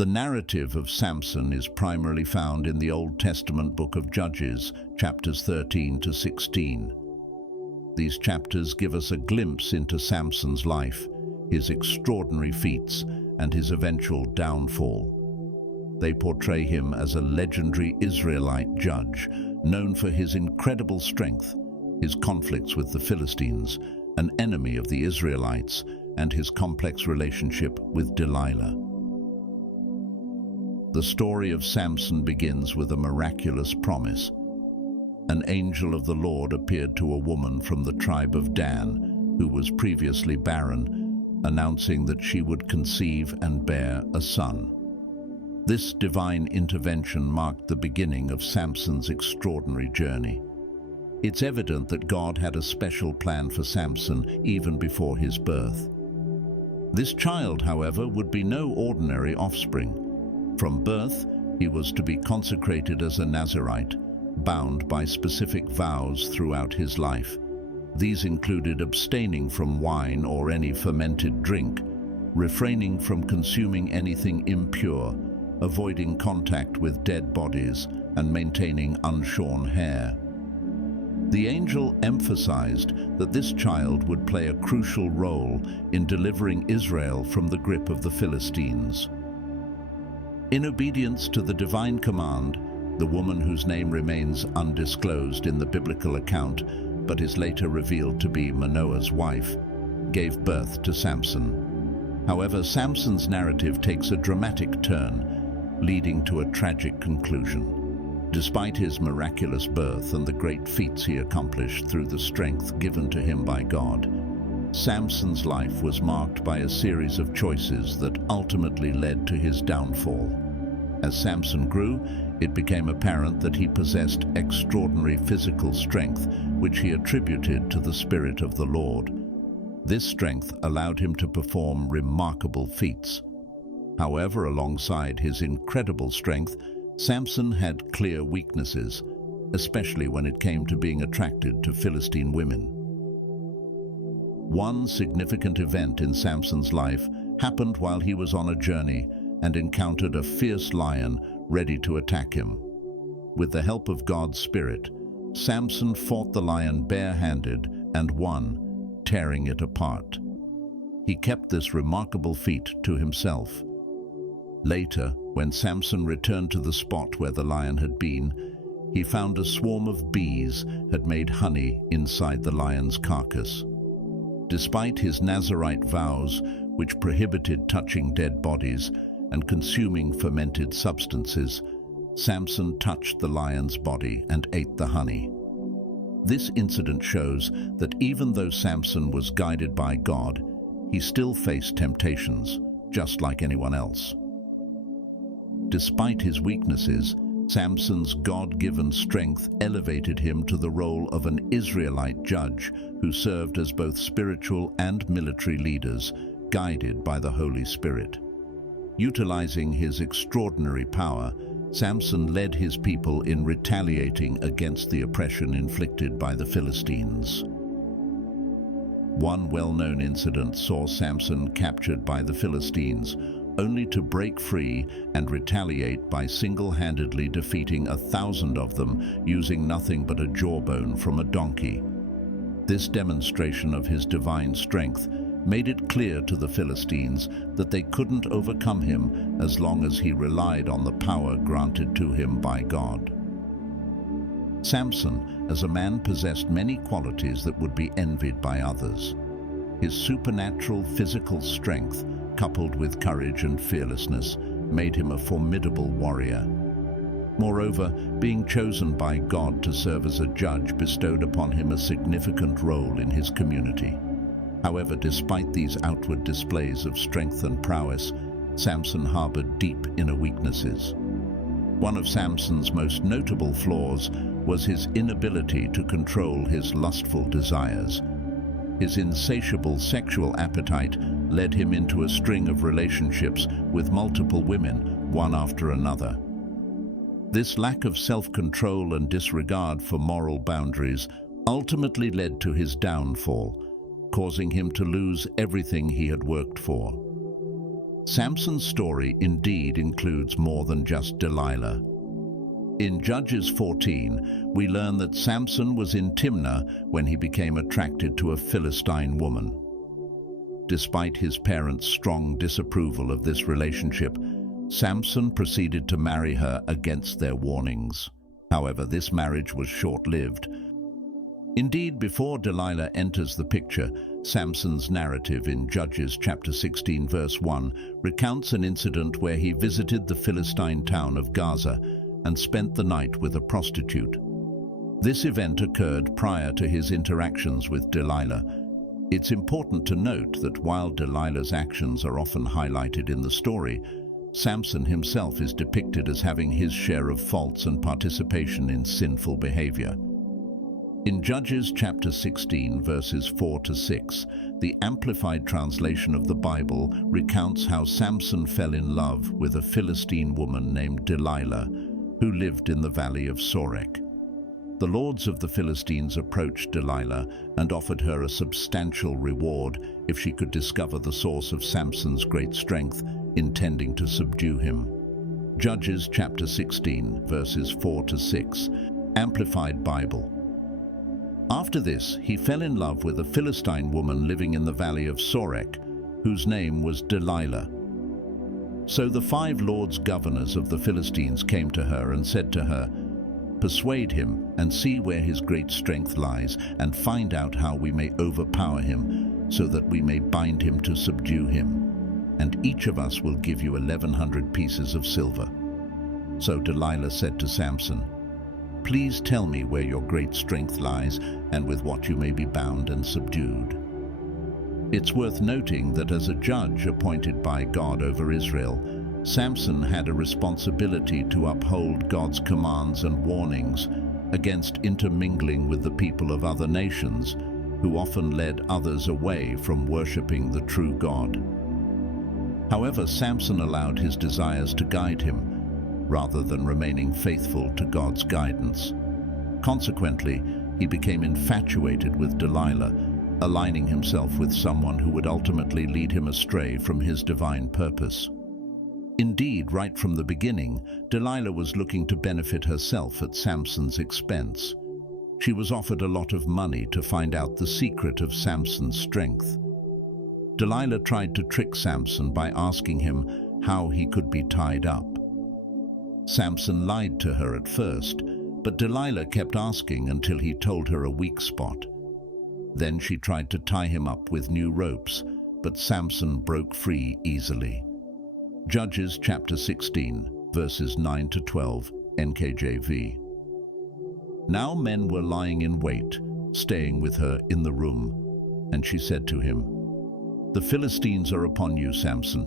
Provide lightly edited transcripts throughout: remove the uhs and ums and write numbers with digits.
The narrative of Samson is primarily found in the Old Testament book of Judges, chapters 13 to 16. These chapters give us a glimpse into Samson's life, his extraordinary feats, and his eventual downfall. They portray him as a legendary Israelite judge, known for his incredible strength, his conflicts with the Philistines, an enemy of the Israelites, and his complex relationship with Delilah. The story of Samson begins with a miraculous promise. An angel of the Lord appeared to a woman from the tribe of Dan, who was previously barren, announcing that she would conceive and bear a son. This divine intervention marked the beginning of Samson's extraordinary journey. It's evident that God had a special plan for Samson even before his birth. This child, however, would be no ordinary offspring. From birth, he was to be consecrated as a Nazirite, bound by specific vows throughout his life. These included abstaining from wine or any fermented drink, refraining from consuming anything impure, avoiding contact with dead bodies, and maintaining unshorn hair. The angel emphasized that this child would play a crucial role in delivering Israel from the grip of the Philistines. In obedience to the divine command, the woman, whose name remains undisclosed in the biblical account but is later revealed to be Manoah's wife, gave birth to Samson. However, Samson's narrative takes a dramatic turn, leading to a tragic conclusion. Despite his miraculous birth and the great feats he accomplished through the strength given to him by God, Samson's life was marked by a series of choices that ultimately led to his downfall. As Samson grew, it became apparent that he possessed extraordinary physical strength, which he attributed to the Spirit of the Lord. This strength allowed him to perform remarkable feats. However, alongside his incredible strength, Samson had clear weaknesses, especially when it came to being attracted to Philistine women. One significant event in Samson's life happened while he was on a journey and encountered a fierce lion ready to attack him. With the help of God's Spirit, Samson fought the lion barehanded and won, tearing it apart. He kept this remarkable feat to himself. Later, when Samson returned to the spot where the lion had been, he found a swarm of bees had made honey inside the lion's carcass. Despite his Nazirite vows, which prohibited touching dead bodies and consuming fermented substances, Samson touched the lion's body and ate the honey. This incident shows that even though Samson was guided by God, he still faced temptations, just like anyone else. Despite his weaknesses, Samson's God-given strength elevated him to the role of an Israelite judge who served as both spiritual and military leaders, guided by the Holy Spirit. Utilizing his extraordinary power, Samson led his people in retaliating against the oppression inflicted by the Philistines. One well-known incident saw Samson captured by the Philistines, only to break free and retaliate by single-handedly defeating 1,000 of them using nothing but a jawbone from a donkey. This demonstration of his divine strength made it clear to the Philistines that they couldn't overcome him as long as he relied on the power granted to him by God. Samson, as a man, possessed many qualities that would be envied by others. His supernatural physical strength, coupled with courage and fearlessness, made him a formidable warrior. Moreover, being chosen by God to serve as a judge bestowed upon him a significant role in his community. However, despite these outward displays of strength and prowess, Samson harbored deep inner weaknesses. One of Samson's most notable flaws was his inability to control his lustful desires. His insatiable sexual appetite led him into a string of relationships with multiple women, one after another. This lack of self-control and disregard for moral boundaries ultimately led to his downfall, causing him to lose everything he had worked for. Samson's story indeed includes more than just Delilah. In Judges 14, we learn that Samson was in Timnah when he became attracted to a Philistine woman. Despite his parents' strong disapproval of this relationship, Samson proceeded to marry her against their warnings. However, this marriage was short-lived. Indeed, before Delilah enters the picture, Samson's narrative in Judges chapter 16 verse 1 recounts an incident where he visited the Philistine town of Gaza and spent the night with a prostitute. This event occurred prior to his interactions with Delilah. It's important to note that while Delilah's actions are often highlighted in the story, Samson himself is depicted as having his share of faults and participation in sinful behavior. In Judges chapter 16 verses 4 to 6, the Amplified translation of the Bible recounts how Samson fell in love with a Philistine woman named Delilah, who lived in the valley of Sorek. The lords of the Philistines approached Delilah and offered her a substantial reward if she could discover the source of Samson's great strength, intending to subdue him. Judges chapter 16 verses 4 to 6, Amplified Bible. After this, he fell in love with a Philistine woman living in the valley of Sorek, whose name was Delilah. So the 5 lords governors of the Philistines came to her and said to her, "Persuade him and see where his great strength lies, and find out how we may overpower him, so that we may bind him to subdue him. And each of us will give you 1,100 pieces of silver." So Delilah said to Samson, "Please tell me where your great strength lies, and with what you may be bound and subdued." It's worth noting that as a judge appointed by God over Israel, Samson had a responsibility to uphold God's commands and warnings against intermingling with the people of other nations, who often led others away from worshiping the true God. However, Samson allowed his desires to guide him, rather than remaining faithful to God's guidance. Consequently, he became infatuated with Delilah, aligning himself with someone who would ultimately lead him astray from his divine purpose. Indeed, right from the beginning, Delilah was looking to benefit herself at Samson's expense. She was offered a lot of money to find out the secret of Samson's strength. Delilah tried to trick Samson by asking him how he could be tied up. Samson lied to her at first, but Delilah kept asking until he told her a weak spot. Then she tried to tie him up with new ropes, but Samson broke free easily. Judges chapter 16, verses 9 to 12, NKJV. Now men were lying in wait, staying with her in the room, and she said to him, "The Philistines are upon you, Samson."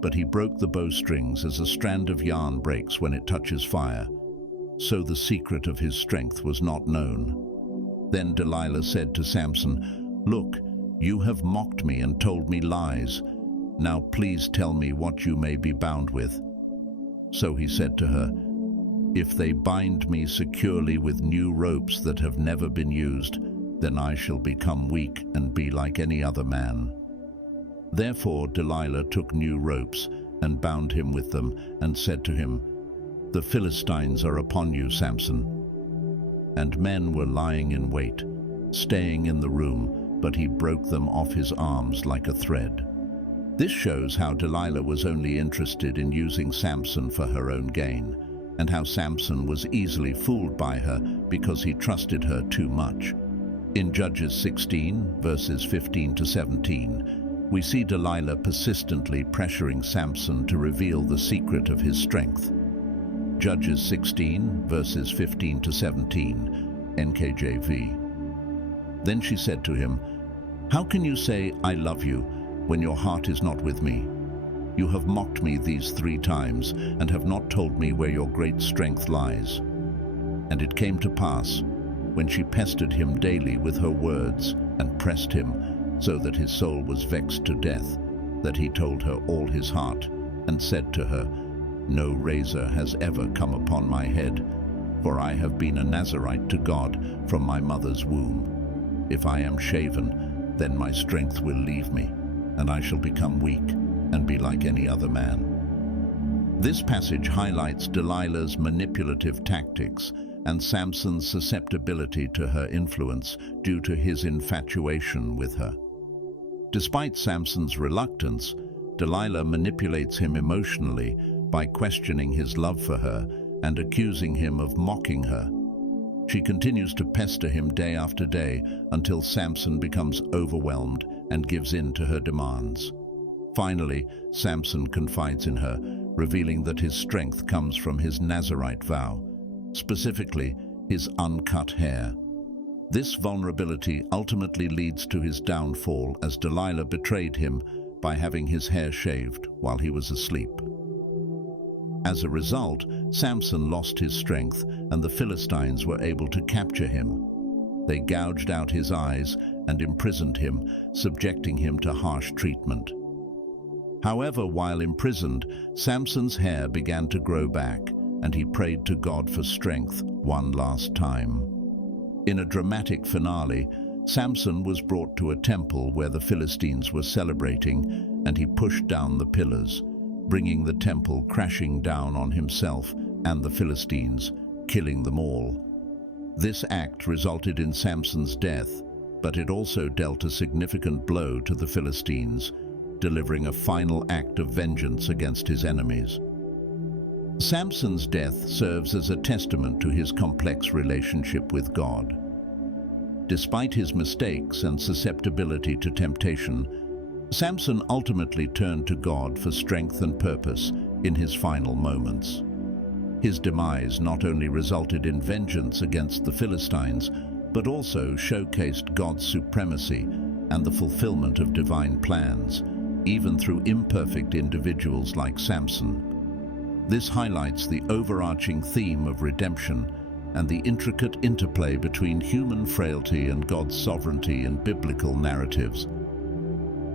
But he broke the bowstrings as a strand of yarn breaks when it touches fire, so the secret of his strength was not known. Then Delilah said to Samson, "Look, you have mocked me and told me lies. Now please tell me what you may be bound with." So he said to her, "If they bind me securely with new ropes that have never been used, then I shall become weak and be like any other man." Therefore Delilah took new ropes and bound him with them and said to him, "The Philistines are upon you, Samson." And men were lying in wait, staying in the room, but he broke them off his arms like a thread. This shows how Delilah was only interested in using Samson for her own gain, and how Samson was easily fooled by her because he trusted her too much. In Judges 16, verses 15 to 17, we see Delilah persistently pressuring Samson to reveal the secret of his strength. Judges 16, verses 15 to 17, NKJV. Then she said to him, "How can you say, 'I love you,' when your heart is not with me? You have mocked me these 3 times and have not told me where your great strength lies." And it came to pass, when she pestered him daily with her words and pressed him, so that his soul was vexed to death, that he told her all his heart, and said to her, "No razor has ever come upon my head, for I have been a Nazirite to God from my mother's womb. If I am shaven, then my strength will leave me, and I shall become weak. and be like any other man. This passage highlights Delilah's manipulative tactics and Samson's susceptibility to her influence due to his infatuation with her. Despite Samson's reluctance, Delilah manipulates him emotionally by questioning his love for her and accusing him of mocking her. She continues to pester him day after day until Samson becomes overwhelmed and gives in to her demands. Finally, Samson confides in her, revealing that his strength comes from his Nazirite vow, specifically his uncut hair. This vulnerability ultimately leads to his downfall as Delilah betrayed him by having his hair shaved while he was asleep. As a result, Samson lost his strength and the Philistines were able to capture him. They gouged out his eyes and imprisoned him, subjecting him to harsh treatment. However, while imprisoned, Samson's hair began to grow back, and he prayed to God for strength one last time. In a dramatic finale, Samson was brought to a temple where the Philistines were celebrating, and he pushed down the pillars, bringing the temple crashing down on himself and the Philistines, killing them all. This act resulted in Samson's death, but it also dealt a significant blow to the Philistines, delivering a final act of vengeance against his enemies. Samson's death serves as a testament to his complex relationship with God. Despite his mistakes and susceptibility to temptation, Samson ultimately turned to God for strength and purpose in his final moments. His demise not only resulted in vengeance against the Philistines, but also showcased God's supremacy and the fulfillment of divine plans, even through imperfect individuals like Samson. This highlights the overarching theme of redemption and the intricate interplay between human frailty and God's sovereignty in biblical narratives.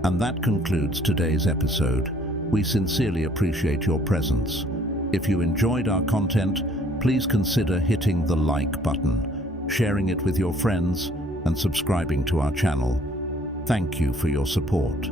And that concludes today's episode. We sincerely appreciate your presence. If you enjoyed our content, please consider hitting the like button, sharing it with your friends, and subscribing to our channel. Thank you for your support.